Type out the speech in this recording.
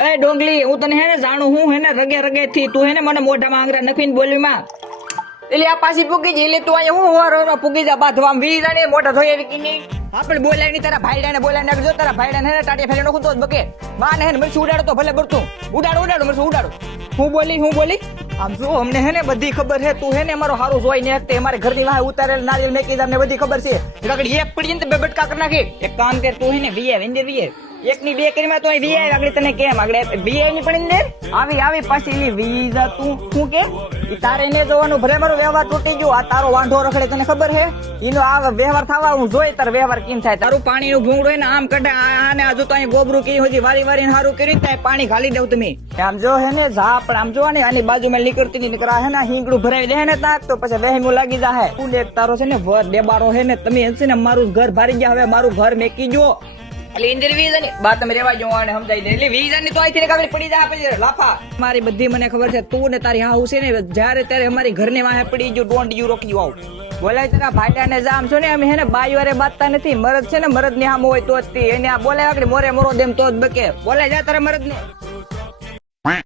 અરે ડોંગલી, હું તને હે ને જાણું હું હે ને રગે રગે થી તું હે ને મને મોઢામાં આંગળા નખીને બોલ્યું માં એટલે આ પાછી પૂગી જઈ એટલે તું અહીંયા હું હોર પૂગી જા બાંધવા વી જાણે મોઢા ધોઈ આવી કે નહીં આપણે બોલાય નહીં તારા ભાઈડાને બોલાય નાખજો તારા ભાઈડાને હે ને ટાટિયા ફેરી નખું તો જ બકે બાને હે ને મરસું ઉડાડો તો ભલે બરતું ઉડાડો મરસું ઉડાડો હું બોલી આમ જો અમને હે ને બધી ખબર છે તું હે ને અમારો હારું જોઈ ને તે અમારે ઘરની વાહે ઉતારેલ નારિયેલ મેકી ને બધી ખબર છે આગળ એક પડી ને બે બટકા કરી નાખી એક કામ કર તું હે ને વીએ વેંજર વીએ એક ની બે કરીમાં તો વીએ આગળ તને કેમ આગળ વીએ ની પડી ને આવી પાછી લી વીઝા તું શું કે તારે ને જોવાનું ભલે મારો વ્યવહાર તૂટી ગયો આ તારો વાંઢો રખડે તને ખબર છે એનો આ વ્યવહાર થવા હું જોઈ તારો વ્યવહાર કેમ થાય તારું પાણી નું ભૂંગળું ને આમ કઢે આને આજુ તો અહીં ગોબરું કી હોજી વારી હારું કર્યું થાય પાણી ખાલી દઉં તમે આમ જો હે ને જા પણ આમ જો ને આની બાજુમાં નીકળતી નહીં નીકળા હે ને હિંગડું ભરાઈ દે ને તાક તો પછી વહેમું લાગી જાય તું દેખ તારો છે ને વર ડેબારો હે ને તમે છે ને મારું ઘર ભારી ગયા હવે મારું ઘર મેકી જો એટલે ઇન્ટર વીઝા ની બાત તમે રેવા જો આને સમજાઈ દે એટલે વીઝા ની તો આઈથી કાગળ પડી જાય પછી લાફા મારી બધી મને ખબર છે તું ને તારી હાઉ છે ને જ્યારે ત્યારે અમારી ઘરની વાહે પડી જો ડોન્ટ યુ રોકી આવ બોલાય તારા ભાઈડાને જામ છો ને અમે હે ને બાઈ વારે બાતતા નથી મરદ છે ને મરદ ની હામ હોય તો જ એને આ બોલાય આગળ મોરે મોરો દેમ તો જ બકે બોલાય જા તારા મરદ ને